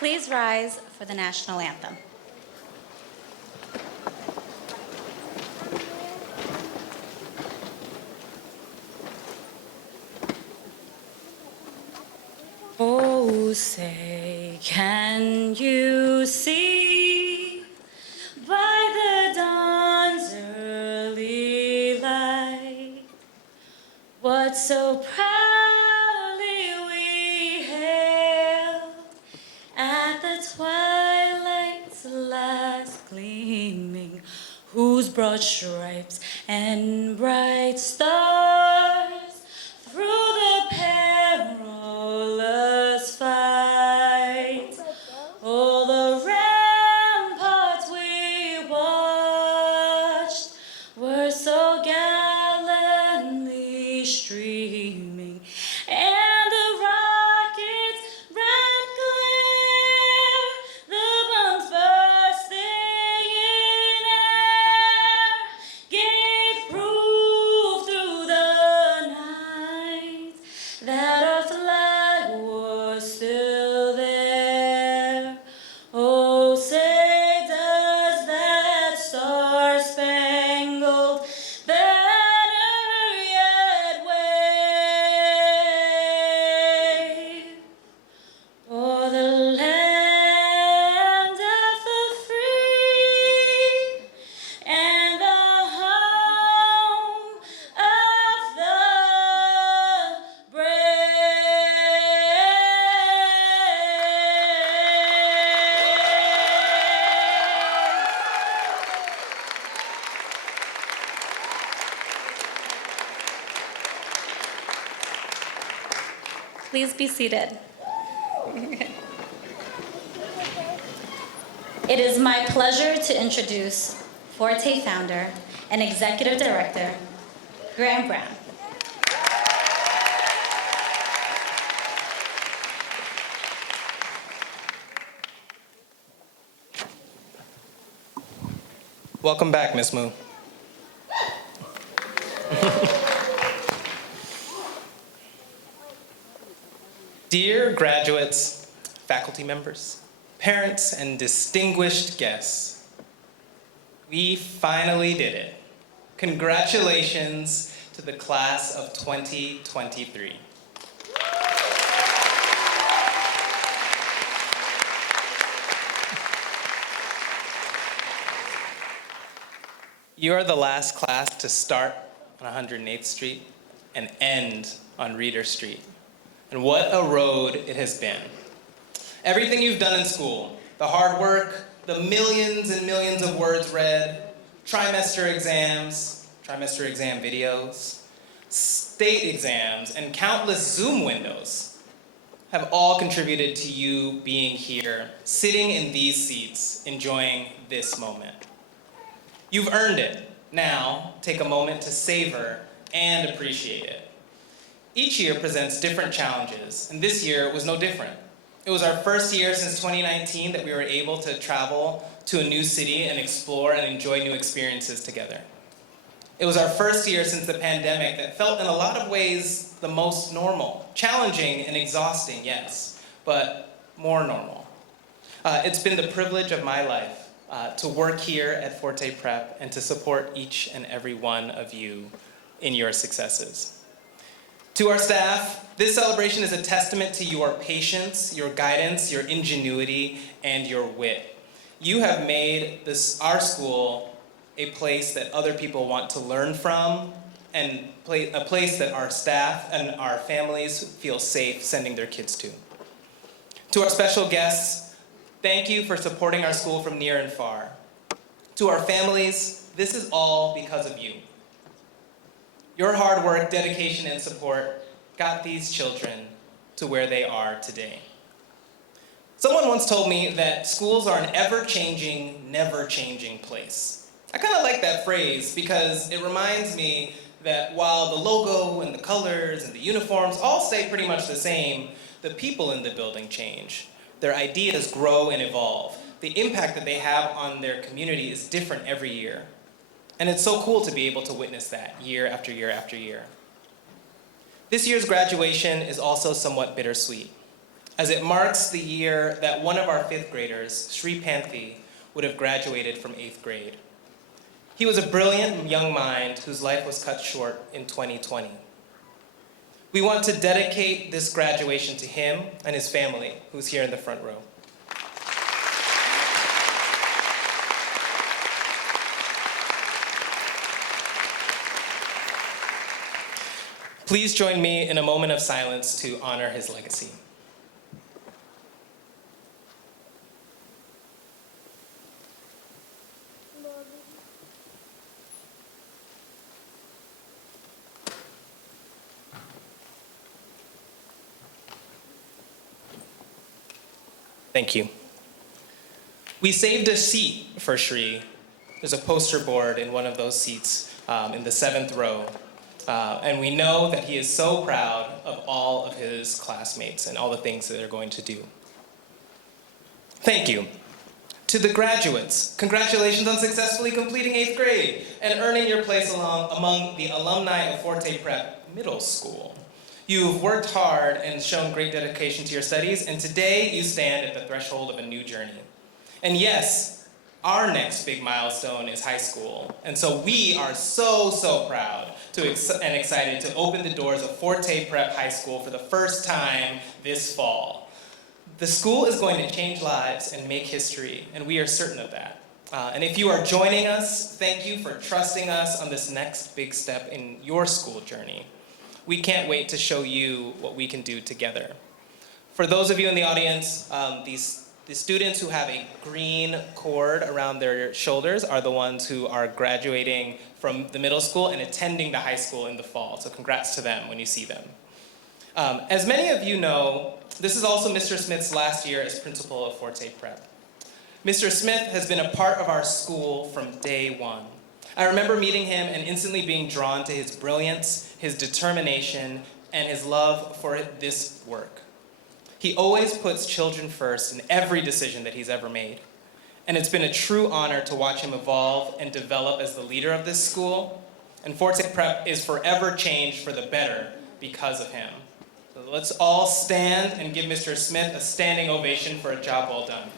Please rise for the national anthem. Oh, say, can you see by the dawn's early light what so proudly we hailed at the twilight's last gleaming, whose broad stripes and bright stars through the perilous fight, all the ramparts we watched were so gallantly streaming, and the rockets' red glare, the bombs bursting in air, gave proof through the night that our flag was still there. Oh, say does that star-spangled banner yet wave o'er the land of the free and the home of the brave. Please be seated. It is my pleasure to introduce Forte founder and executive director, Graham Brown. Welcome back, Ms. Moo. Dear graduates, faculty members, parents, and distinguished guests, we finally did it. Congratulations to the class of 2023. You are the last class to start on 108th Street and end on Reeder Street. And what a road it has been. Everything you've done in school, the hard work, the millions and millions of words read, trimester exam videos, state exams, and countless Zoom windows have all contributed to you being here, sitting in these seats, enjoying this moment. You've earned it. Now, take a moment to savor and appreciate it. Each year presents different challenges, and this year was no different. It was our first year since 2019 that we were able to travel to a new city and explore and enjoy new experiences together. It was our first year since the pandemic that felt in a lot of ways the most normal. Challenging and exhausting, yes, but more normal. It's been the privilege of my life to work here at Forte Prep and to support each and every one of you in your successes. To our staff, this celebration is a testament to your patience, your guidance, your ingenuity, and your wit. You have made our school a place that other people want to learn from, and a place that our staff and our families feel safe sending their kids to. To our special guests, thank you for supporting our school from near and far. To our families, this is all because of you. Your hard work, dedication, and support got these children to where they are today. Someone once told me that schools are an ever-changing, never-changing place. I kind of like that phrase because it reminds me that while the logo and the colors and the uniforms all stay pretty much the same, the people in the building change. Their ideas grow and evolve. The impact that they have on their community is different every year. And it's so cool to be able to witness that year after year after year. This year's graduation is also somewhat bittersweet. as it marks the year that one of our 5th graders, Sri Panthi, would have graduated from 8th grade. He was a brilliant young mind whose life was cut short in 2020. We want to dedicate this graduation to him and his family, who's here in the front row. Please join me in a moment of silence to honor his legacy. Thank you. We saved a seat for Shri. There's a poster board in one of those seats in the 7th row. And we know that he is so proud of all of his classmates and all the things that they're going to do. Thank you. To the graduates, congratulations on successfully completing 8th grade and earning your place among the alumni of Forte Prep Middle School. You've worked hard and shown great dedication to your studies, and today you stand at the threshold of a new journey. And yes, our next big milestone is high school, and so we are so proud and excited to open the doors of Forte Prep High School for the first time this fall. The school is going to change lives and make history, and we are certain of that. And if you are joining us, thank you for trusting us on this next big step in your school journey. We can't wait to show you what we can do together. For those of you in the audience, the students who have a green cord around their shoulders are the ones who are graduating from the middle school and attending the high school in the fall. So congrats to them when you see them. As many of you know, this is also Mr. Smith's last year as principal of Forte Prep. Mr. Smith has been a part of our school from day one. I remember meeting him and instantly being drawn to his brilliance, his determination, and his love for this work. He always puts children first in every decision that he's ever made. And it's been a true honor to watch him evolve and develop as the leader of this school. And Forte Prep is forever changed for the better because of him. So let's all stand and give Mr. Smith a standing ovation for a job well done.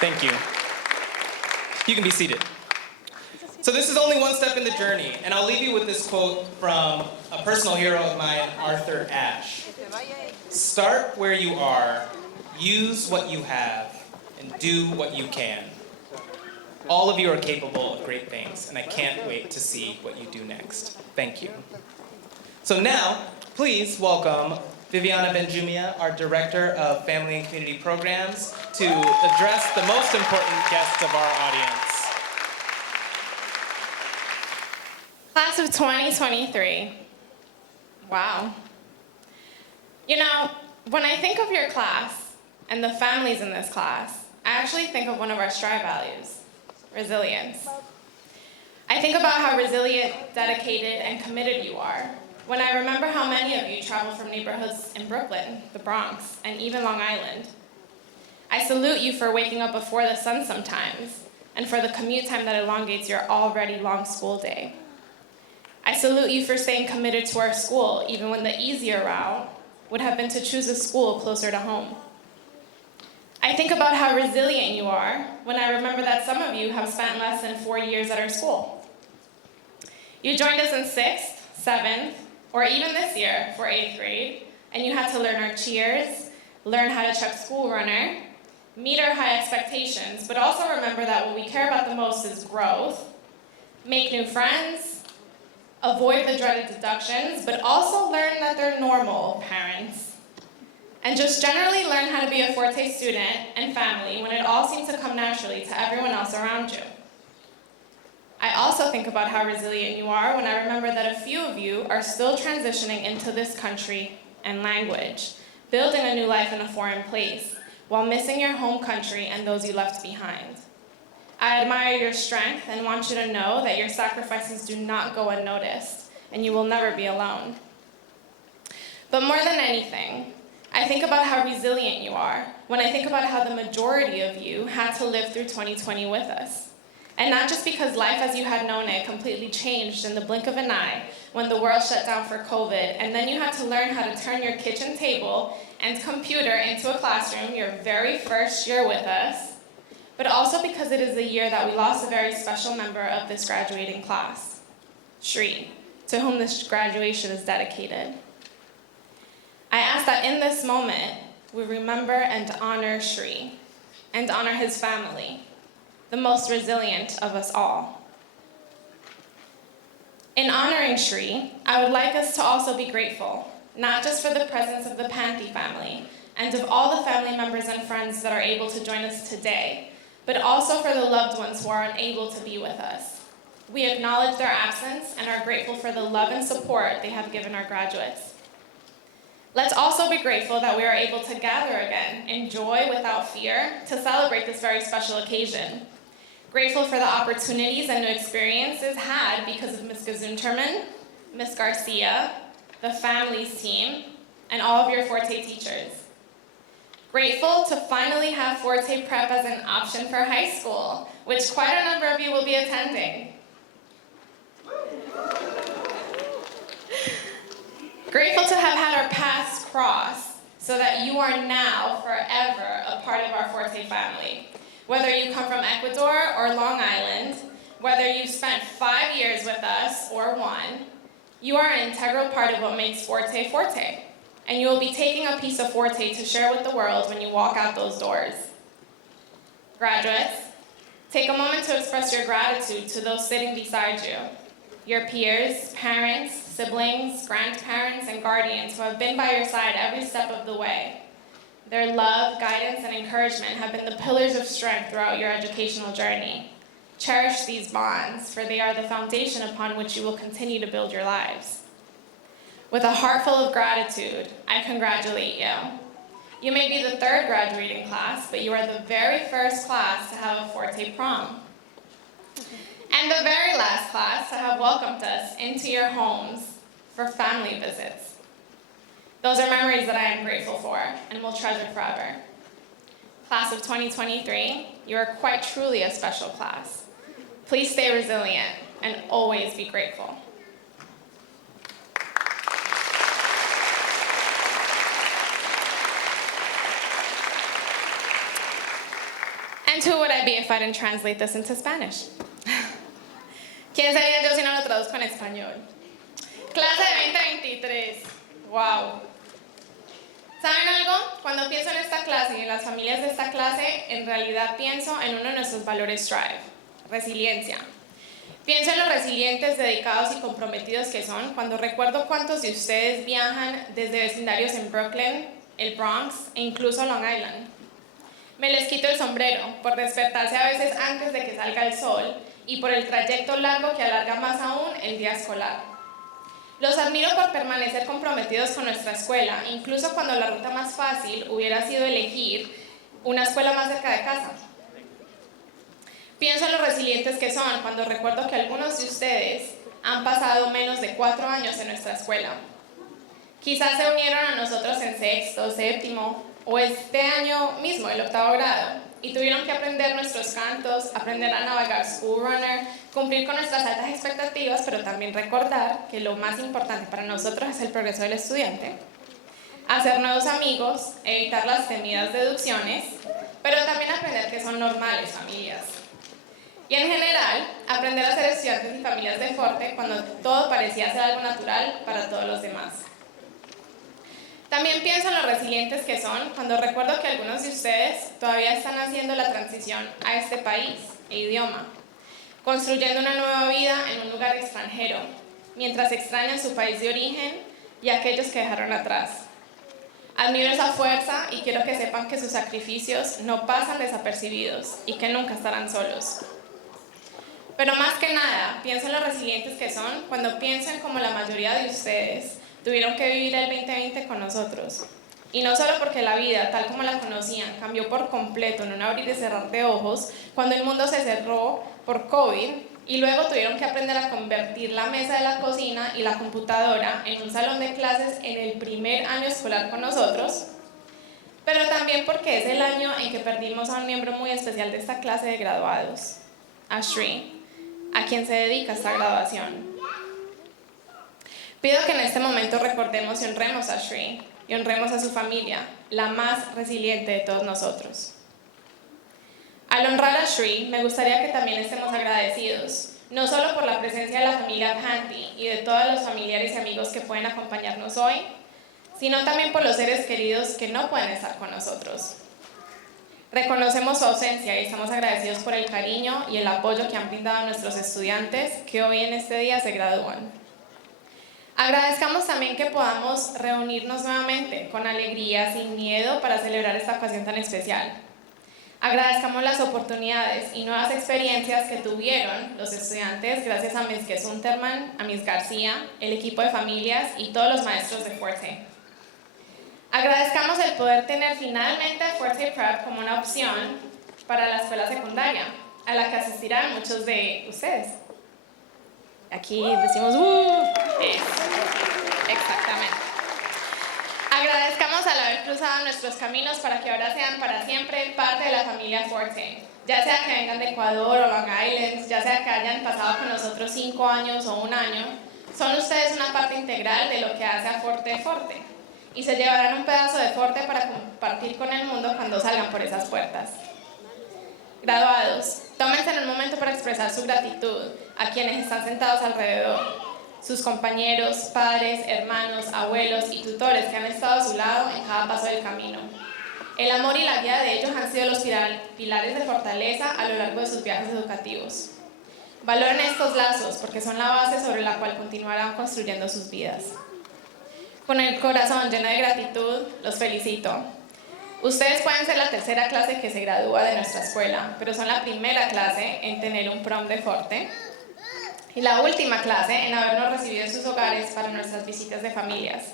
Thank you. You can be seated. So this is only one step in the journey, and I'll leave you with this quote from a personal hero of mine, Arthur Ashe. Start where you are, use what you have, and do what you can. All of you are capable of great things, and I can't wait to see what you do next. Thank you. So now, please welcome Viviana Benjumia, our Director of Family and Community Programs, to address the most important guests of our audience. Class of 2023. Wow. You know, when I think of your class and the families in this class, I actually think of one of our STRIVE values, resilience. I think about how resilient, dedicated, and committed you are. When I remember how many of you travel from neighborhoods in Brooklyn, the Bronx, and even Long Island. I salute you for waking up before the sun sometimes, and for the commute time that elongates your already long school day. I salute you for staying committed to our school, even when the easier route would have been to choose a school closer to home. I think about how resilient you are when I remember that some of you have spent less than 4 years at our school. You joined us in 6th, 7th, or even this year for 8th grade, and you had to learn our cheers, learn how to check school runner, meet our high expectations, but also remember that what we care about the most is growth, make new friends, avoid the dreaded deductions, but also learn that they're normal, parents. And just generally learn how to be a Forte student and family when it all seems to come naturally to everyone else around you. I also think about how resilient you are when I remember that a few of you are still transitioning into this country and language, building a new life in a foreign place, while missing your home country and those you left behind. I admire your strength and want you to know that your sacrifices do not go unnoticed, and you will never be alone. But more than anything, I think about how resilient you are when I think about how the majority of you had to live through 2020 with us. And not just because life as you had known it completely changed in the blink of an eye when the world shut down for COVID, and then you had to learn how to turn your kitchen table and computer into a classroom your very first year with us, but also because it is the year that we lost a very special member of this graduating class, Shri, to whom this graduation is dedicated. I ask that in this moment, we remember and honor Shri, and honor his family, the most resilient of us all. In honoring Shri, I would like us to also be grateful, not just for the presence of the Panthi family, and of all the family members and friends that are able to join us today, but also for the loved ones who are unable to be with us. We acknowledge their absence and are grateful for the love and support they have given our graduates. Let's also be grateful that we are able to gather again in joy without fear to celebrate this very special occasion. Grateful for the opportunities and new experiences had because of Ms. Gazunterman, Ms. Garcia, the families team, and all of your Forte teachers. Grateful to finally have Forte Prep as an option for high school, which quite a number of you will be attending. Grateful to have had our paths cross so that you are now forever a part of our Forte family. Whether you come from Ecuador or Long Island, whether you've spent 5 years with us or 1, you are an integral part of what makes Forte Forte. And you will be taking a piece of Forte to share with the world when you walk out those doors. Graduates, take a moment to express your gratitude to those sitting beside you, your peers, parents, siblings, grandparents, and guardians who have been by your side every step of the way. Their love, guidance, and encouragement have been the pillars of strength throughout your educational journey. Cherish these bonds, for they are the foundation upon which you will continue to build your lives. With a heart full of gratitude, I congratulate you. You may be the 3rd graduating class, but you are the very first class to have a Forte prom. And the very last class to have welcomed us into your homes for family visits. Those are memories that I am grateful for and will treasure forever. Class of 2023, you are quite truly a special class. Please stay resilient and always be grateful. And who would I be if I didn't translate this into Spanish? ¿Quién sería yo si no lo traduzco en español? Clase de 2023. Wow. ¿Saben algo? Cuando pienso en esta clase y en las familias de esta clase, en realidad pienso en uno de nuestros valores Strive, resiliencia. Pienso en los resilientes, dedicados y comprometidos que son cuando recuerdo cuántos de ustedes viajan desde vecindarios en Brooklyn, el Bronx e incluso Long Island. Me les quito el sombrero por despertarse a veces antes de que salga el sol y por el trayecto largo que alarga más aún el día escolar. Los admiro por permanecer comprometidos con nuestra escuela, incluso cuando la ruta más fácil hubiera sido elegir una escuela más cerca de casa. Pienso en los resilientes que son cuando recuerdo que algunos de ustedes han pasado menos de 4 años en nuestra escuela. Quizás se unieron a nosotros en 6º, 7º o este año mismo, el 8º grado, y tuvieron que aprender nuestros cantos, aprender a navegar School Runner, cumplir con nuestras altas expectativas, pero también recordar que lo más importante para nosotros es el progreso del estudiante, hacer nuevos amigos, evitar las temidas deducciones, pero también aprender que son normales familias. Y en general, aprender a ser estudiantes y familias de Forte cuando todo parecía ser algo natural para todos los demás. También pienso en los resilientes que son cuando recuerdo que algunos de ustedes todavía están haciendo la transición a este país e idioma, construyendo una nueva vida en un lugar extranjero, mientras extrañan su país de origen y aquellos que dejaron atrás. Admiro esa fuerza y quiero que sepan que sus sacrificios no pasan desapercibidos y que nunca estarán solos. Pero más que nada, pienso en los resilientes que son cuando pienso en cómo la mayoría de ustedes tuvieron que vivir el 2020 con nosotros. Y no solo porque la vida, tal como la conocían, cambió por completo en un abrir y cerrar de ojos cuando el mundo se cerró por COVID y luego tuvieron que aprender a convertir la mesa de la cocina y la computadora en un salón de clases en el primer año escolar con nosotros, pero también porque es el año en que perdimos a un miembro muy especial de esta clase de graduados, a Shri, a quien se dedica esta graduación. Pido que en este momento recordemos y honremos a Shri y honremos a su familia, la más resiliente de todos nosotros. Al honrar a Shri, me gustaría que también estemos agradecidos, no solo por la presencia de la familia Panty y de todos los familiares y amigos que pueden acompañarnos hoy, sino también por los seres queridos que no pueden estar con nosotros. Reconocemos su ausencia y estamos agradecidos por el cariño y el apoyo que han brindado a nuestros estudiantes que hoy en este día se gradúan. Agradezcamos también que podamos reunirnos nuevamente con alegría, sin miedo, para celebrar esta ocasión tan especial. Agradezcamos las oportunidades y nuevas experiencias que tuvieron los estudiantes gracias a Ms. Gesunterman, a Ms. García, el equipo de familias y todos los maestros de Forte. Agradezcamos el poder tener finalmente Forte Prep como una opción para la escuela secundaria, a la que asistirán muchos de ustedes. Aquí decimos exactamente. Agradezcamos al haber cruzado nuestros caminos para que ahora sean para siempre parte de la familia Forte. Ya sea que vengan de Ecuador o Long Island, ya sea que hayan pasado con nosotros 5 años o 1 año, son ustedes una parte integral de lo que hace a Forte Forte. Y se llevarán un pedazo de Forte para compartir con el mundo cuando salgan por esas puertas. Graduados, tómense en un momento para expresar su gratitud a quienes están sentados alrededor, sus compañeros, padres, hermanos, abuelos y tutores que han estado a su lado en cada paso del camino. El amor y la guía de ellos han sido los pilares de fortaleza a lo largo de sus viajes educativos. Valoren estos lazos porque son la base sobre la cual continuarán construyendo sus vidas. Con el corazón lleno de gratitud, los felicito. Ustedes pueden ser la tercera clase que se gradúa de nuestra escuela, pero son la primera clase en tener un prom de Forte y la última clase en habernos recibido en sus hogares para nuestras visitas de familias.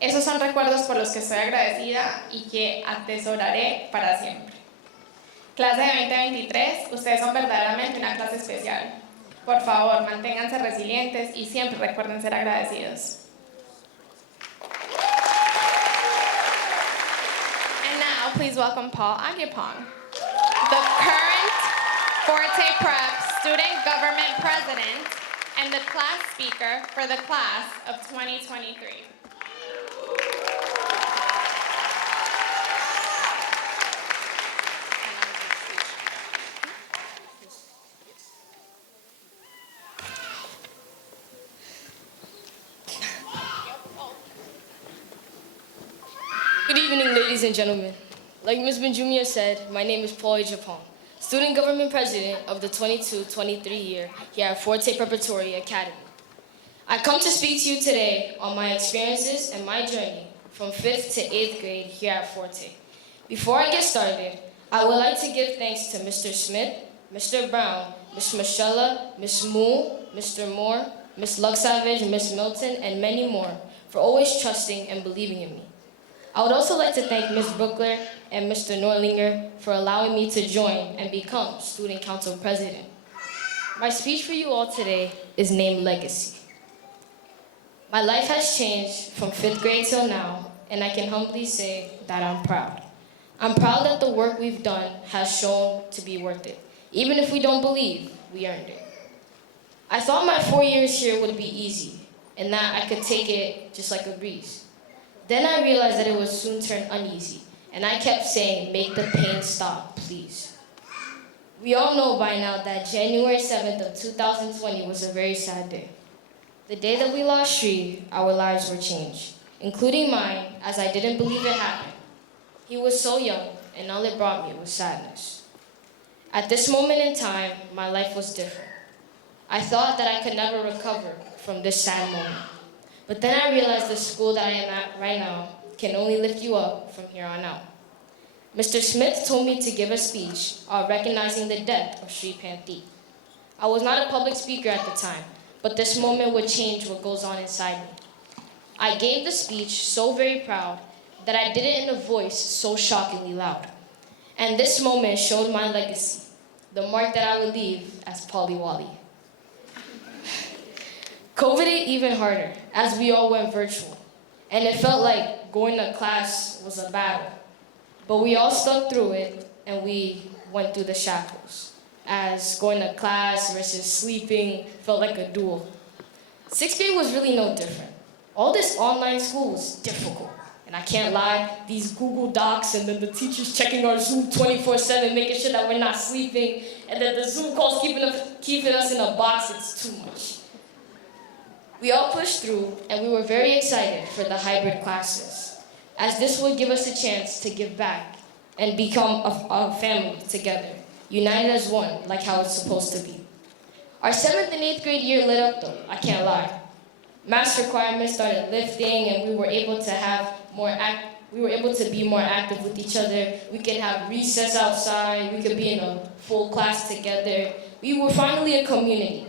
Esos son recuerdos por los que estoy agradecida y que atesoraré para siempre. Clase de 2023, ustedes son verdaderamente una clase especial. Por favor, manténganse resilientes y siempre recuerden ser agradecidos. Please welcome Paul Agyapong, the current Forte Prep Student Government President and the class speaker for the class of 2023. Good evening, ladies and gentlemen. Like Ms. Benjumia said, my name is Paul Japon, Student Government President of the 22-23 year here at Forte Preparatory Academy. I come to speak to you today on my experiences and my journey from 5th to 8th grade here at Forte. Before I get started, I would like to give thanks to Mr. Smith, Mr. Brown, Ms. Michella, Ms. Moore, Mr. Moore, Ms. Luxavage, Ms. Milton, and many more for always trusting and believing in me. I would also like to thank Ms. Brookler and Mr. Norlinger for allowing me to join and become Student Council President. My speech for you all today is named Legacy. My life has changed from 5th grade till now, and I can humbly say that I'm proud. I'm proud that the work we've done has shown to be worth it. Even if we don't believe, we earned it. I thought my 4 years here would be easy, and that I could take it just like a breeze. Then I realized that it would soon turn uneasy, and I kept saying, make the pain stop, please. We all know by now that January 7th of 2020 was a very sad day. The day that we lost Shri, our lives were changed, including mine, as I didn't believe it happened. He was so young, and all it brought me was sadness. At this moment in time, my life was different. I thought that I could never recover from this sad moment. But then I realized the school that I am at right now can only lift you up from here on out. Mr. Smith told me to give a speech recognizing the death of Sri Panthi. I was not a public speaker at the time, but this moment would change what goes on inside me. I gave the speech so very proud that I did it in a voice so shockingly loud. And this moment showed my legacy, the mark that I would leave as Polly Wally. COVID hit even harder, as we all went virtual. And it felt like going to class was a battle. But we all stuck through it, and we went through the shackles, as going to class versus sleeping felt like a duel. Sixth grade was really no different. All this online school was difficult. And I can't lie, these Google Docs and then the teachers checking our Zoom 24/7, making sure that we're not sleeping, and then the Zoom calls keeping us in a box, it's too much. We all pushed through, and we were very excited for the hybrid classes, as this would give us a chance to give back and become a family together, united as one, like how it's supposed to be. Our 7th and 8th grade year lit up though, I can't lie. Math requirements started lifting, and we were able to be more active with each other. We could have recess outside, we could be in a full class together. We were finally a community.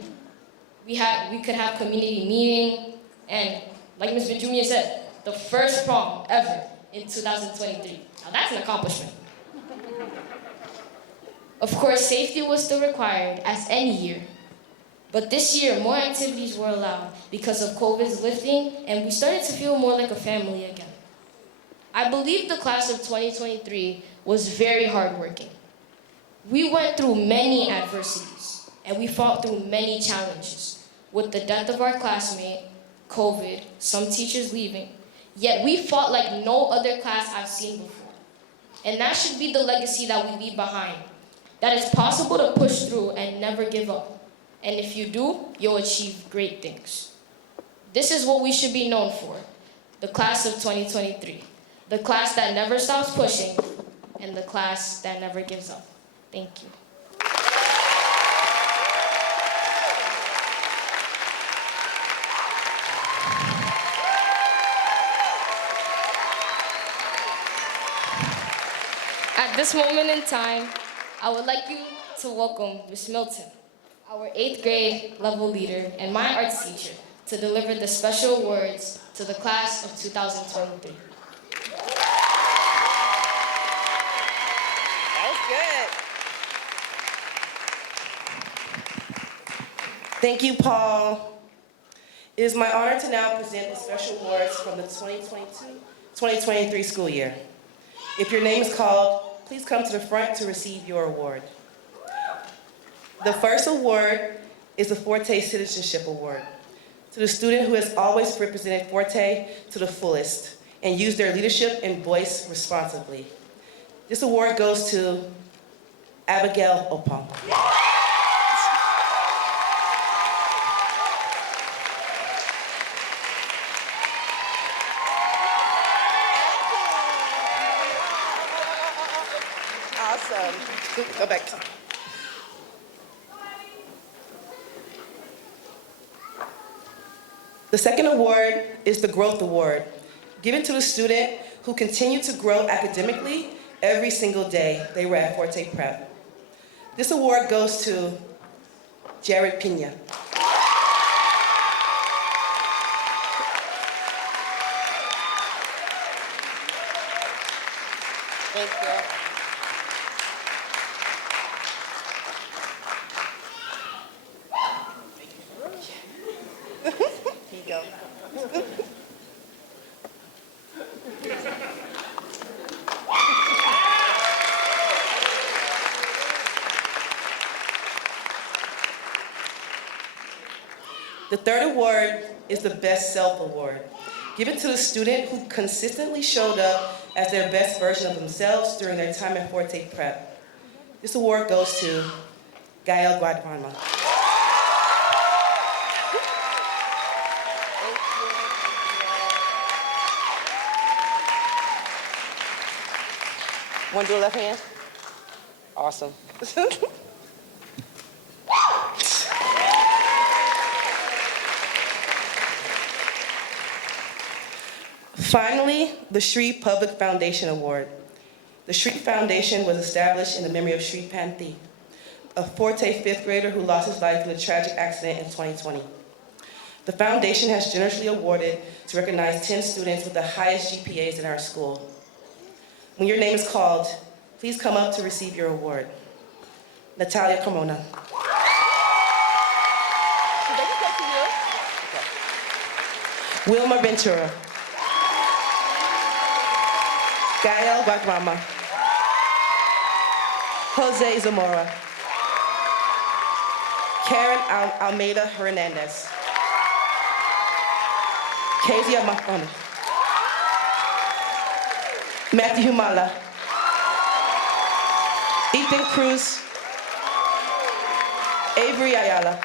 We could have community meeting, and like Ms. Benjumia said, the first prom ever in 2023. Now that's an accomplishment. Of course, safety was still required as any year. But this year, more activities were allowed because of COVID's lifting, and we started to feel more like a family again. I believe the class of 2023 was very hardworking. We went through many adversities, and we fought through many challenges, with the death of our classmate, COVID, some teachers leaving, yet we fought like no other class I've seen before. And that should be the legacy that we leave behind, that it's possible to push through and never give up. And if you do, you'll achieve great things. This is what we should be known for, the class of 2023, the class that never stops pushing, and the class that never gives up. Thank you. At this moment in time, I would like you to welcome Ms. Milton, our 8th grade level leader and my arts teacher, to deliver the special awards to the class of 2023. That was good. Thank you, Paul. It is my honor to now present the special awards from the 2022-2023 school year. If your name is called, please come to the front to receive your award. The first award is the Forte Citizenship Award, to the student who has always represented Forte to the fullest and used their leadership and voice responsibly. This award goes to Abigail Opong. Awesome. Go back to. The second award is the Growth Award, given to the student who continued to grow academically every single day they were at Forte Prep. This award goes to Jared Pena. Thank you. Here you go. The third award is the Best Self Award, given to the student who consistently showed up as their best version of themselves during their time at Forte Prep. This award goes to Gael Guadarrama. Want to do a left hand? Awesome. Finally, the Shri Public Foundation Award. The Shri Foundation was established in the memory of Shri Panthi, a Forte fifth grader who lost his life in a tragic accident in 2020. The foundation has generously awarded to recognize 10 students with the highest GPAs in our school. When your name is called, please come up to receive your award. Natalia Carmona. Wilma Ventura. Gael Guadarrama. Jose Zamora. Karen Almeida Hernandez. Kezia Mahoney. Matthew Humala. Ethan Cruz. Avery Ayala.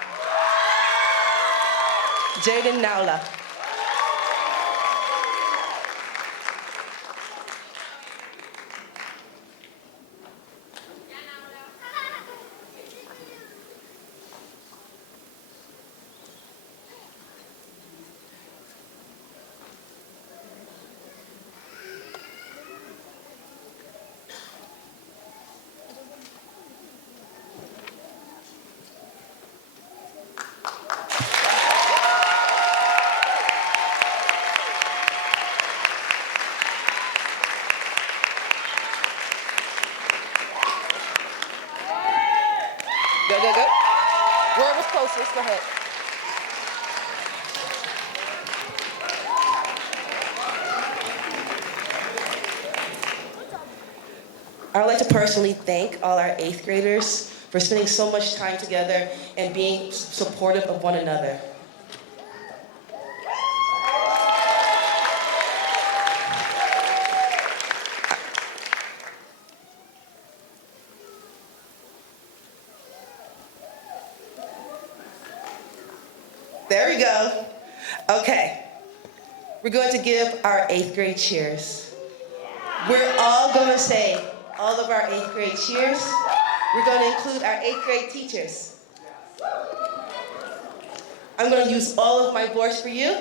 Jaden Naula. Go, go, go. Whoever's closest, go ahead. I would like to personally thank all our 8th graders for spending so much time together and being supportive of one another. There we go. Okay. We're going to give our 8th grade cheers. We're all going to say all of our 8th grade cheers. We're going to include our 8th grade teachers. I'm going to use all of my voice for you.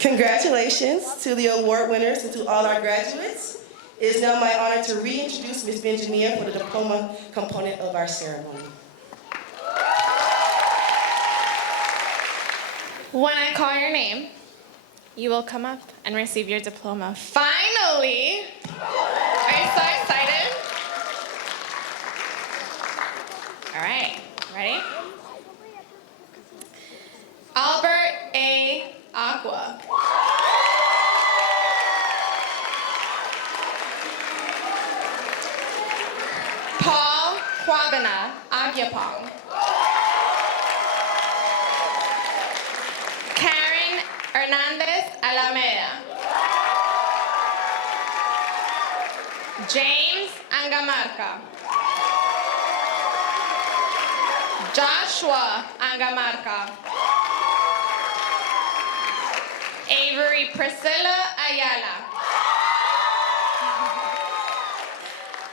Congratulations to the award winners and to all our graduates. It is now my honor to reintroduce Ms. Benjamia for the diploma component of our ceremony. When I call your name, you will come up and receive your diploma. Finally! Are you so excited? All right, ready? Albert A. Aqua. Paul Kwabena Agyapong. Karen Hernandez Alameda. James Angamarca. Joshua Angamarca. Avery Priscilla Ayala.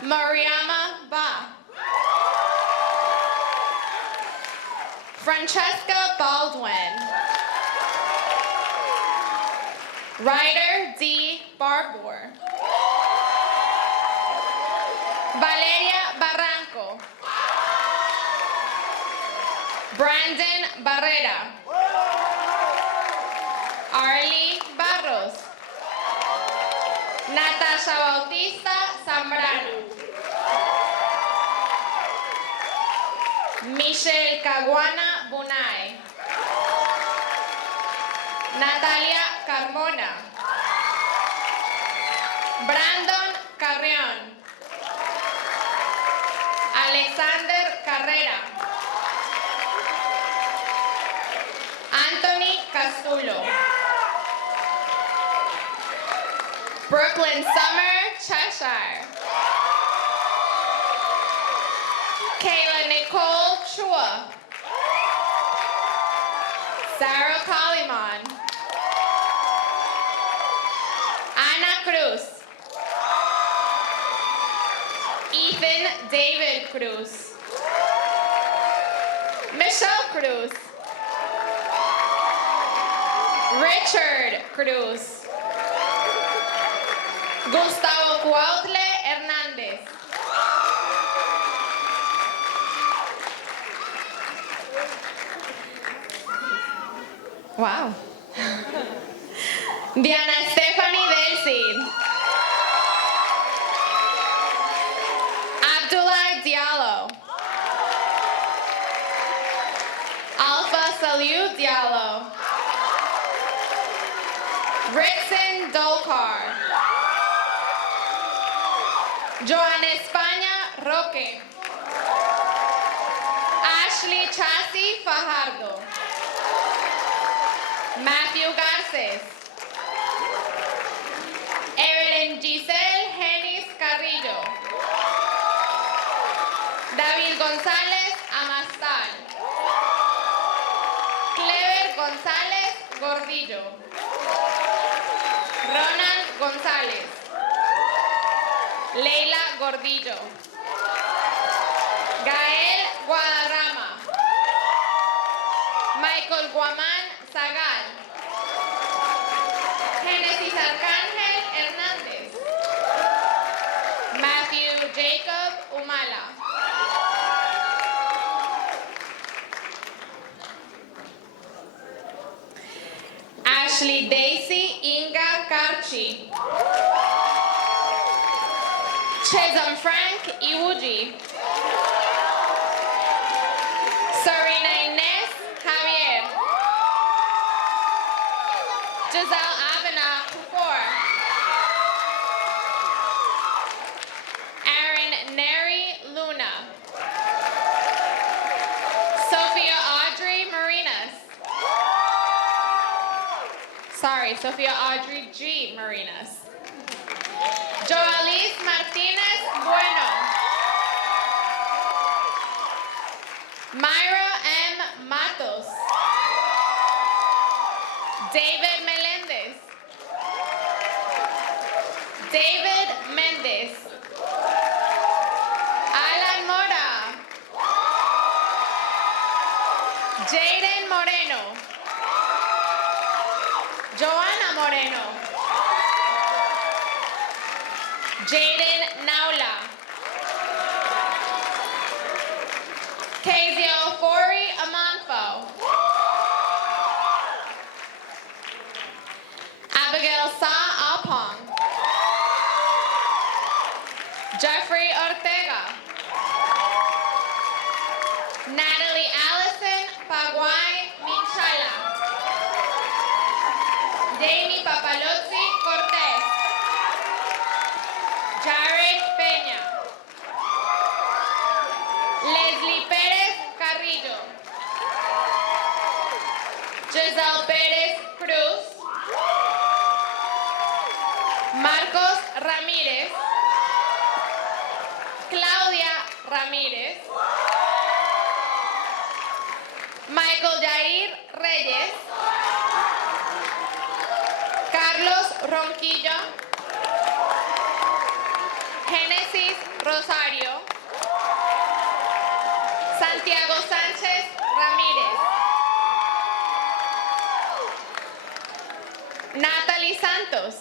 Mariama Ba. Francesca Baldwin. Ryder D. Barbour. Valeria Barranco. Brandon Barrera. Arlie Barros. Natasha Bautista Zambrano. Michelle Caguana Bunay. Natalia Carmona. Brandon Carrión. Alexander Carrera. Anthony Castulo. Brooklyn Summer, Cheshire. Kayla Nicole Chua. Sarah Kaliman. Ana Cruz. Ethan David Cruz. Michelle Cruz. Richard Cruz. Gustavo Cuautle Hernández. Wow. Diana Stephanie Del Cid. Abdullah Diallo. Alpha Salud Diallo. Ritson Dolcar. Joan España Roque. Ashley Chassi Fajardo. Matthew Garces. Evelyn Giselle Genis Carrillo. David González Amastal. Clever González Gordillo. Ronald González. Leila Gordillo. Gael Guadarrama. Michael Guamán Zagal. Génesis Arcángel Hernández. Matthew Jacob Humala. Ashley Daisy Inga Carchi. Chesum Frank Iwuji. Serena Inés Javier. Giselle Avena Kufor. Aaron Neri Luna. Sophia Audrey Marinas. Sorry, Sophia Audrey G. Marinas. Joalis Martinez Bueno. Myra M. Matos. David Melendez. David Mendez. Alan Mora. Jaden Moreno. Joanna Moreno. Jaden Naula. Kezio Fori Amanfo. Abigail Sa Alpong. Jeffrey Ortega. Natalie Allison Paguay Minchala. Jamie Papalozzi Cortez. Jared Peña. Leslie Pérez Carrillo. Giselle Pérez Cruz. Marcos Ramírez. Claudia Ramírez. Michael Jair Reyes. Carlos Ronquillo. Génesis Rosario. Santiago Sánchez Ramírez. Natalie Santos.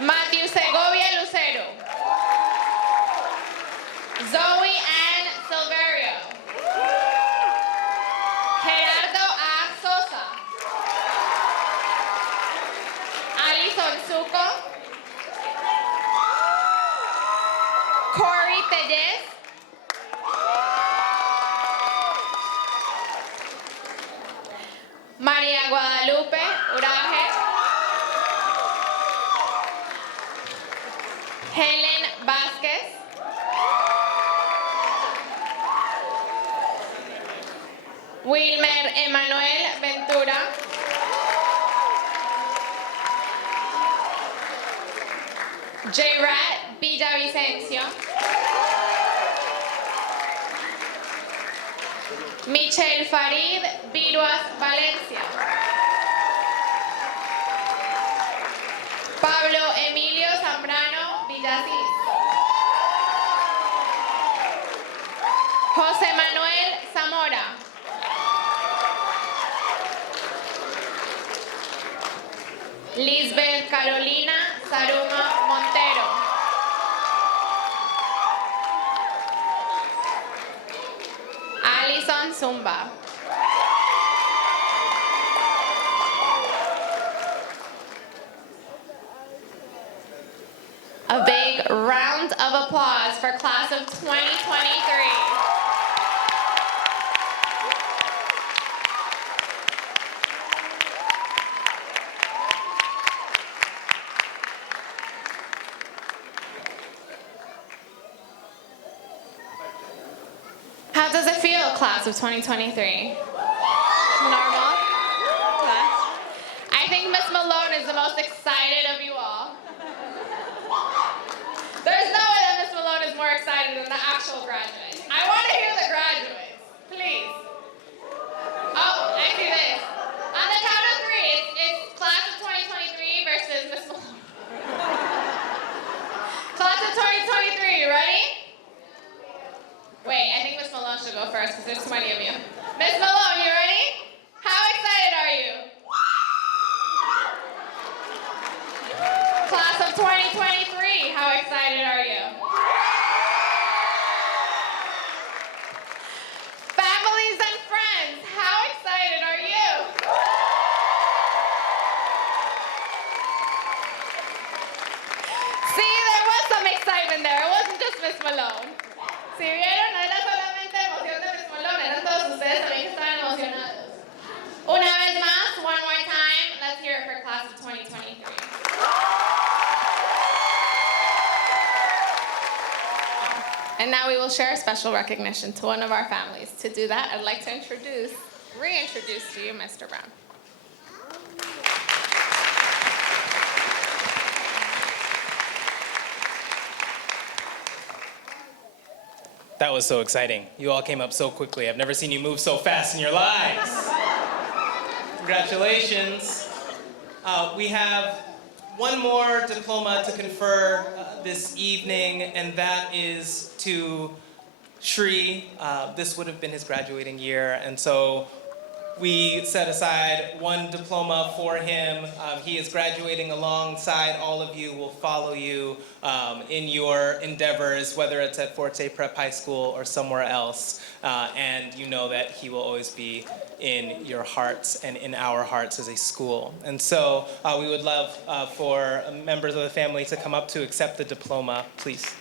Matthew Segovia Lucero. Zoe Ann Silverio. Gerardo A. Sosa. Alison Zuko. Corey Tellez. María Guadalupe Uraje. Helen Vázquez. Wilmer Emanuel Ventura. J-Rat Villavicencio. Michelle Farid Viruas Valencia. Pablo Emilio Zambrano Villasís. José Manuel Zamora. Lisbeth Carolina Saruma Montero. Alison Zumba. applause for class of 2023. How does it feel, class of 2023? Normal? Okay. I think Miss Malone is the most excited of you all. There's no way that Miss Malone is more excited than the actual graduates. I want to hear the graduates, please. Oh, I see this. On the count of three, it's class of 2023 versus Miss Malone. Class of 2023, you ready? Wait, I think Miss Malone should go first because there's too many of you. Miss Malone, you ready? How excited are you? Class of 2023, how excited are you? Families and friends, how excited are you? See, there was some excitement there. It wasn't just Miss Malone. Si vieron, no era solamente emoción de Miss Malone, eran todos ustedes también que estaban emocionados. Una vez más, one more time, let's hear it for class of 2023. And now we will share a special recognition to one of our families. To do that, I'd like to reintroduce to you Mr. Brown. That was so exciting. You all came up so quickly. I've never seen you move so fast in your lives. Congratulations. We have one more diploma to confer this evening, and that is to Shri. This would have been his graduating year, and so we set aside one diploma for him. He is graduating alongside all of you, will follow you in your endeavors, whether it's at Forte Prep High School or somewhere else. And you know that he will always be in your hearts and in our hearts as a school. And so we would love for members of the family to come up to accept the diploma, please.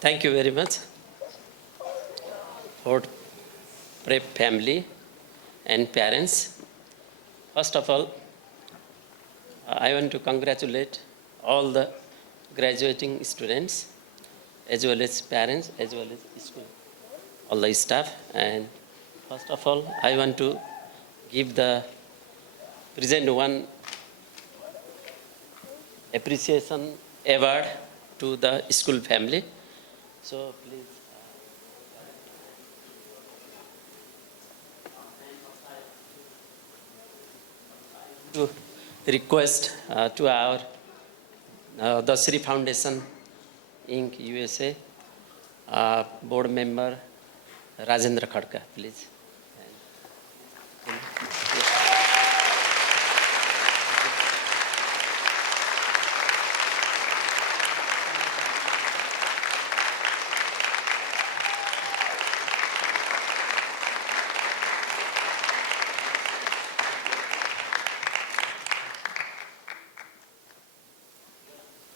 Thank you very much, Forte Prep family and parents. First of all, I want to congratulate all the graduating students, as well as parents, as well as school, all the staff. And first of all, I want to present one appreciation award to the school family. So please. To request to our the Sri Foundation Inc. USA board member Rajendra Khadka, please.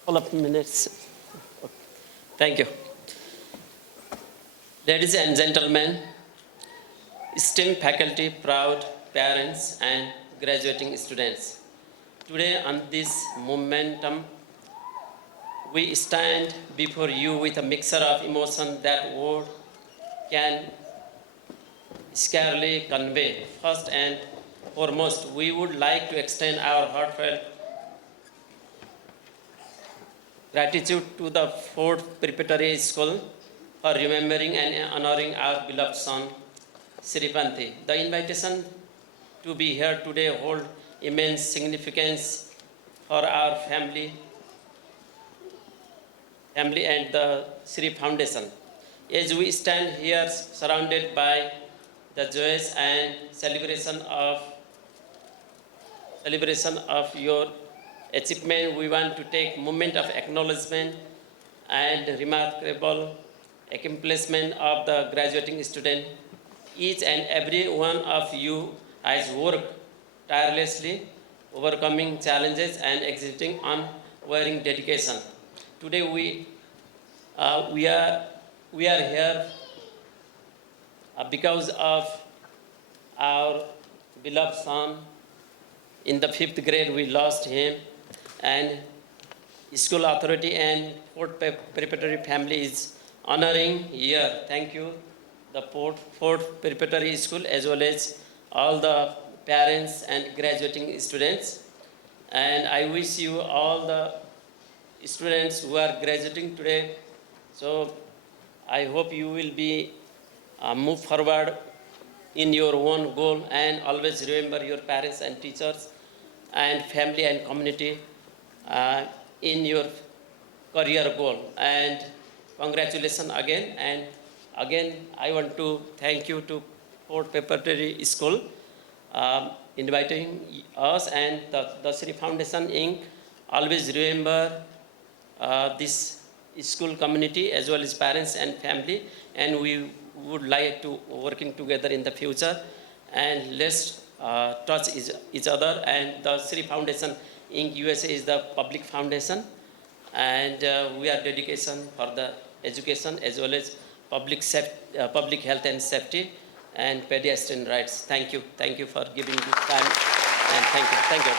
Couple of minutes. Thank you. Ladies and gentlemen, esteemed faculty, proud parents, and graduating students. Today, on this momentum, we stand before you with a mixture of emotion that word can scarcely convey. First and foremost, we would like to extend our heartfelt Gratitude to the Forte Preparatory School for remembering and honoring our beloved son, Sripanti. The invitation to be here today holds immense significance for our family and the Sri Foundation. As we stand here surrounded by the joys and celebration of your achievement, we want to take a moment of acknowledgement and remarkable accomplishment of the graduating student. Each and every one of you has worked tirelessly, overcoming challenges and exhibiting unwavering dedication. Today we are here because of our beloved son. In the 5th grade, we lost him, and school authority and Forte Preparatory family is honoring here. Thank you, the Forte Preparatory School, as well as all the parents and graduating students. And I wish you all the students who are graduating today. So I hope you will be move forward in your own goal, and always remember your parents and teachers and family and community in your career goal. And congratulations again. And again, I want to thank you to Forte Preparatory School inviting us, and the Sri Foundation Inc. Always remember this school community as well as parents and family, and we would like to working together in the future, and let's touch each other. And the Sri Foundation Inc. USA is the public foundation, and we are dedication for the education as well as public health and safety and pedestrian rights. Thank you for giving this time, and thank you.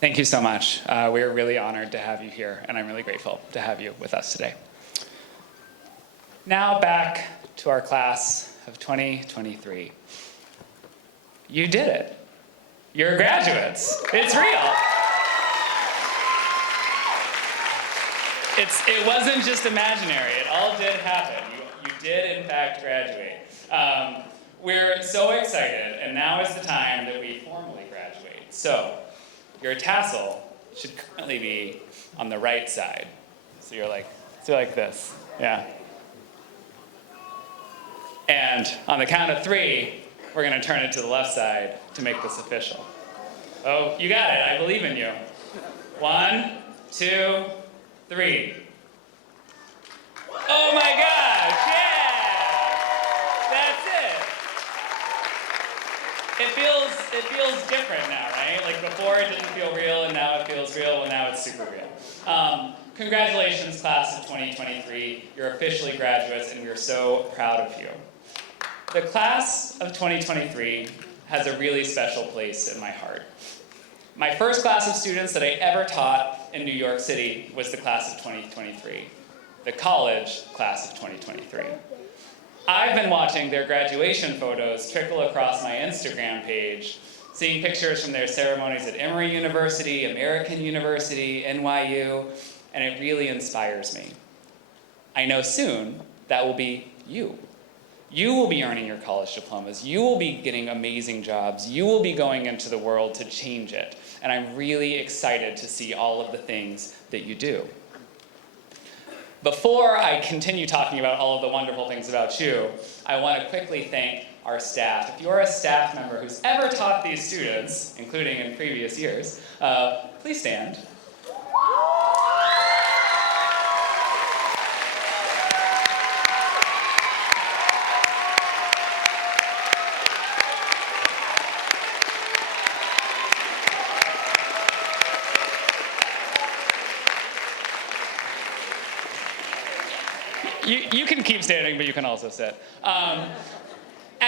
Thank you so much. We are really honored to have you here, and I'm really grateful to have you with us today. Now back to our class of 2023. You did it. You're graduates. It's real. It wasn't just imaginary. It all did happen. You did, in fact, graduate. We're so excited, and now is the time that we formally graduate. So, your tassel should currently be on the right side. So you're like this, yeah. And on the count of 3, we're gonna turn it to the left side to make this official. Oh, you got it, I believe in you. 1, 2, 3. Oh my gosh, yeah! That's it. It feels different now, right? Like before it didn't feel real, and now it feels real, and now it's super real. Congratulations, class of 2023. You're officially graduates, and we're so proud of you. The class of 2023 has a really special place in my heart. My first class of students that I ever taught in New York City was the class of 2023, the college class of 2023. I've been watching their graduation photos trickle across my Instagram page, seeing pictures from their ceremonies at Emory University, American University, NYU, and it really inspires me. I know soon that will be you. You will be earning your college diplomas. You will be getting amazing jobs. You will be going into the world to change it. And I'm really excited to see all of the things that you do. Before I continue talking about all of the wonderful things about you, I want to quickly thank our staff. If you're a staff member who's ever taught these students, including in previous years, please stand. You can keep standing, but you can also sit.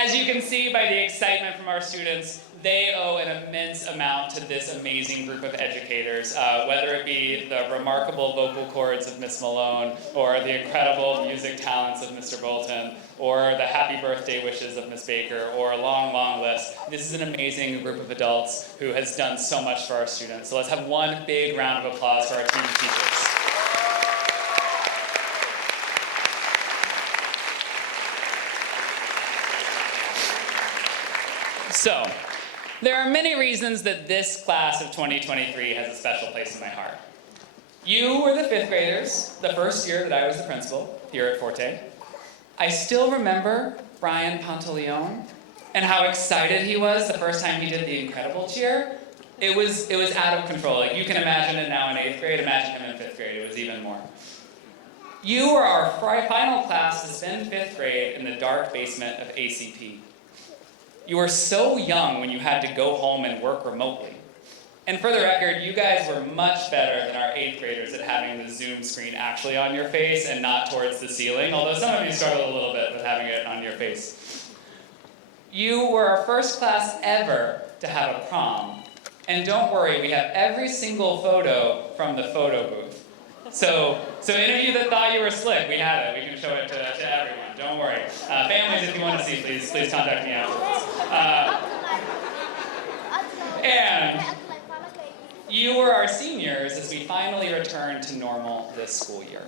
As you can see by the excitement from our students, they owe an immense amount to this amazing group of educators, whether it be the remarkable vocal cords of Miss Malone, or the incredible music talents of Mr. Bolton, or the happy birthday wishes of Miss Baker, or a long, long list. This is an amazing group of adults who has done so much for our students. So let's have one big round of applause for our team of teachers. So, there are many reasons that this class of 2023 has a special place in my heart. You were the 5th graders, the first year that I was the principal here at Forte. I still remember Brian Pantaleone and how excited he was the first time he did the incredible cheer. It was out of control. Like, you can imagine it now in 8th grade, imagine him in 5th grade, it was even more. You were our final class to spend 5th grade in the dark basement of ACP. You were so young when you had to go home and work remotely. And for the record, you guys were much better than our 8th graders at having the Zoom screen actually on your face and not towards the ceiling, although some of you struggled a little bit with having it on your face. You were our first class ever to have a prom. And don't worry, we have every single photo from the photo booth. So any of you that thought you were slick, we have it. We can show it to everyone. Don't worry. Families, if you want to see, please contact me afterwards. And you were our seniors as we finally returned to normal this school year.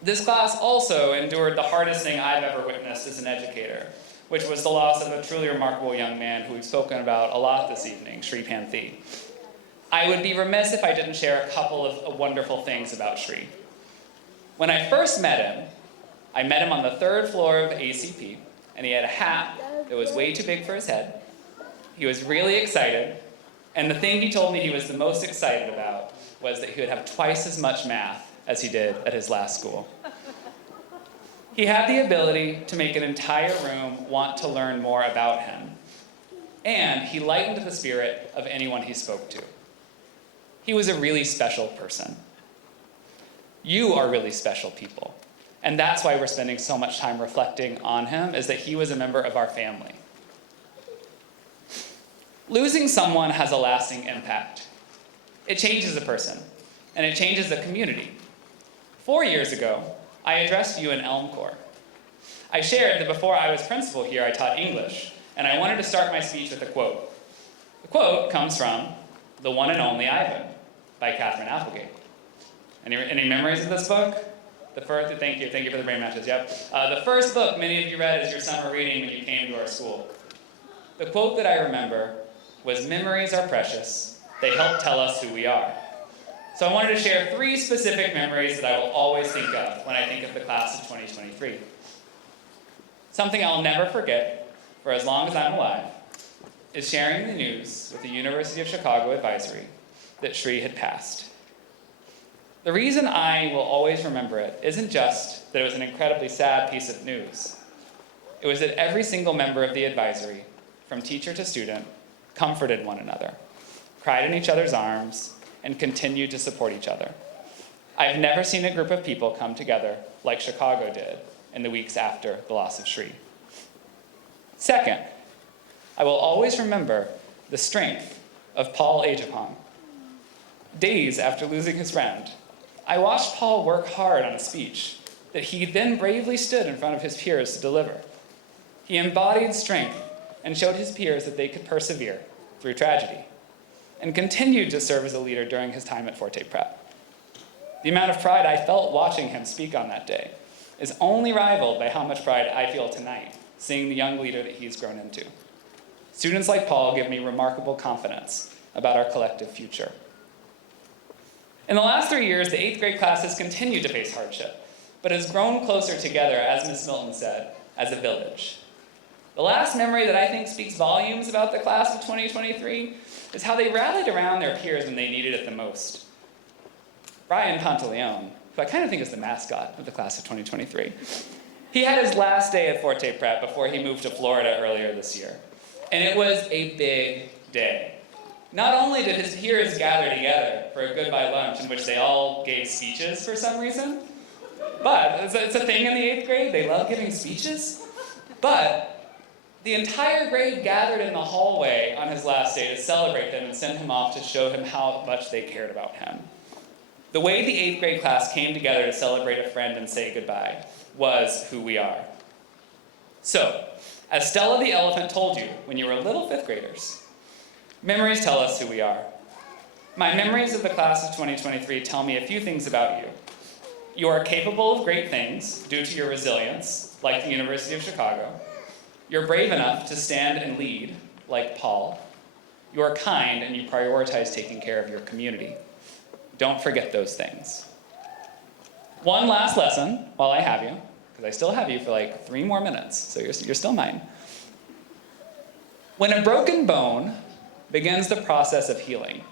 This class also endured the hardest thing I've ever witnessed as an educator, which was the loss of a truly remarkable young man who we've spoken about a lot this evening, Shri Panthi. I would be remiss if I didn't share a couple of wonderful things about Shri. When I first met him, I met him on the 3rd floor of ACP, and he had a hat that was way too big for his head. He was really excited, and the thing he told me he was the most excited about was that he would have twice as much math as he did at his last school. He had the ability to make an entire room want to learn more about him, and he lightened the spirit of anyone he spoke to. He was a really special person. You are really special people. And that's why we're spending so much time reflecting on him, is that he was a member of our family. Losing someone has a lasting impact. It changes a person, and it changes a community. 4 years ago, I addressed you in Elm Corps. I shared that before I was principal here, I taught English, and I wanted to start my speech with a quote. The quote comes from The One and Only Ivan by Catherine Applegate. Any memories of this book? Thank you for the brain matches, yep. The first book many of you read as your summer reading when you came to our school. The quote that I remember was, "Memories are precious. They help tell us who we are." So I wanted to share 3 specific memories that I will always think of when I think of the class of 2023. Something I'll never forget for as long as I'm alive is sharing the news with the University of Chicago advisory that Shri had passed. The reason I will always remember it isn't just that it was an incredibly sad piece of news. It was that every single member of the advisory, from teacher to student, comforted one another, cried in each other's arms, and continued to support each other. I've never seen a group of people come together like Chicago did in the weeks after the loss of Shri. Second, I will always remember the strength of Paul Ajapong. Days after losing his friend, I watched Paul work hard on a speech that he then bravely stood in front of his peers to deliver. He embodied strength and showed his peers that they could persevere through tragedy, and continued to serve as a leader during his time at Forte Prep. The amount of pride I felt watching him speak on that day is only rivaled by how much pride I feel tonight, seeing the young leader that he's grown into. Students like Paul give me remarkable confidence about our collective future. In the last 3 years, the 8th grade class has continued to face hardship, but has grown closer together, as Ms. Milton said, as a village. The last memory that I think speaks volumes about the class of 2023 is how they rallied around their peers when they needed it the most. Brian Pantaleone, who I kind of think is the mascot of the class of 2023, he had his last day at Forte Prep before he moved to Florida earlier this year. And it was a big day. Not only did his peers gather together for a goodbye lunch in which they all gave speeches for some reason, but it's a thing in the 8th grade, they love giving speeches, but The entire grade gathered in the hallway on his last day to celebrate him and send him off to show him how much they cared about him. The way the 8th grade class came together to celebrate a friend and say goodbye was who we are. So, as Stella the elephant told you when you were little 5th graders, memories tell us who we are. My memories of the class of 2023 tell me a few things about you. You are capable of great things due to your resilience, like the University of Chicago. You're brave enough to stand and lead, like Paul. You are kind and you prioritize taking care of your community. Don't forget those things. One last lesson while I have you, because I still have you for like 3 more minutes, so you're still mine. When a broken bone begins the process of healing,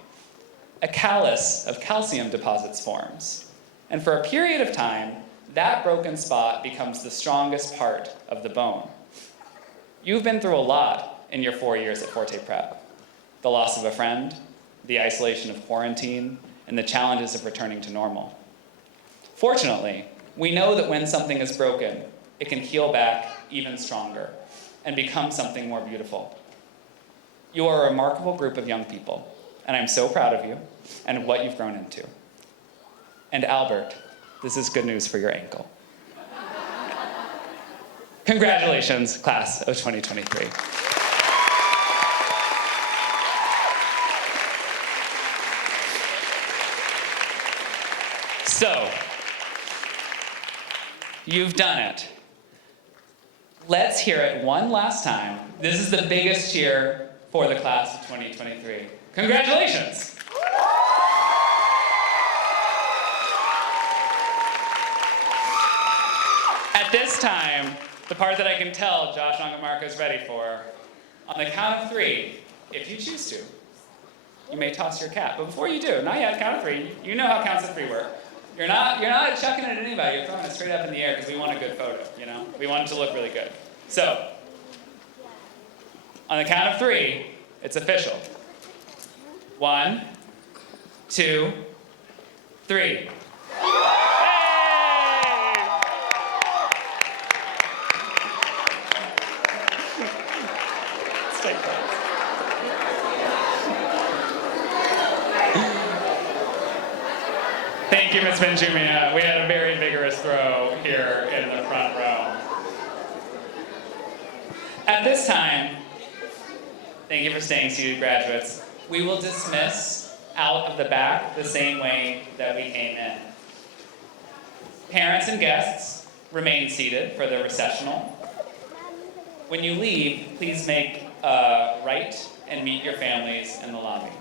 a callus of calcium deposits forms. And for a period of time, that broken spot becomes the strongest part of the bone. You've been through a lot in your 4 years at Forte Prep. The loss of a friend, the isolation of quarantine, and the challenges of returning to normal. Fortunately, we know that when something is broken, it can heal back even stronger and become something more beautiful. You are a remarkable group of young people, and I'm so proud of you and what you've grown into. And Albert, this is good news for your ankle. Congratulations, class of 2023. So, you've done it. Let's hear it one last time. This is the biggest cheer for the class of 2023. Congratulations! At this time, the part that I can tell Josh Ongamarka is ready for, on the count of 3, if you choose to, you may toss your cap. But before you do, not yet, count of 3, you know how counts of 3 work. You're not chucking it at anybody, you're throwing it straight up in the air because we want a good photo, you know? We want it to look really good. So, on the count of 3, it's official. 1, 2, 3. Hey! Let's take that. Thank you, Ms. Benjumia. We had a very vigorous throw here in the front row. At this time, thank you for staying seated, graduates. We will dismiss out of the back the same way that we came in. Parents and guests remain seated for the recessional. When you leave, please make a right and meet your families in the lobby.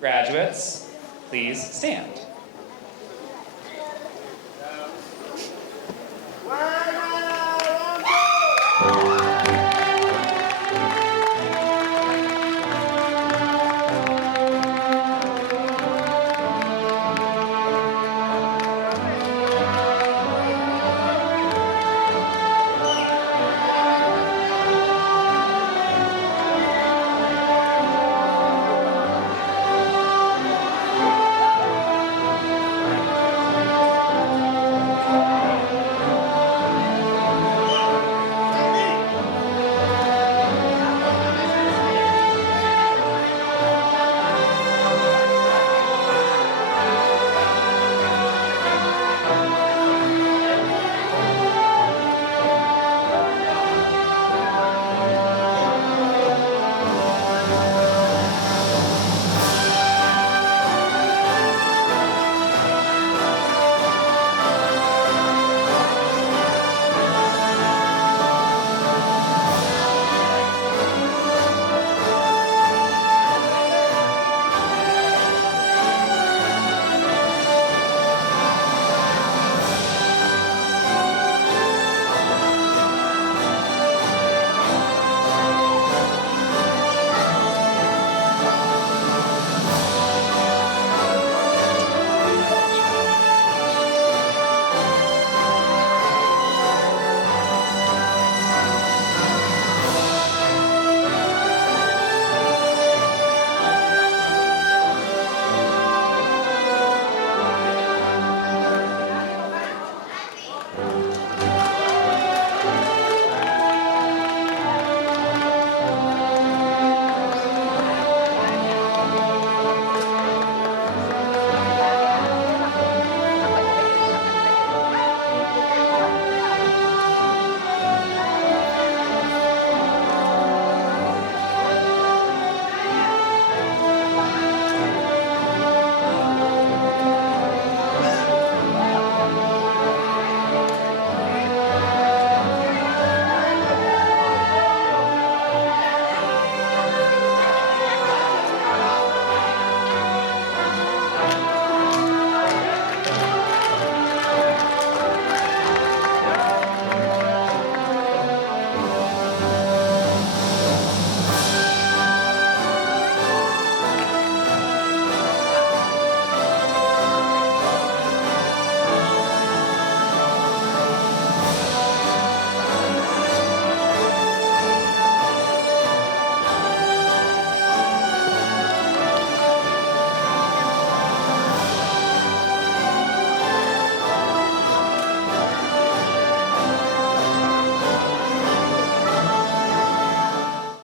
Graduates, please stand.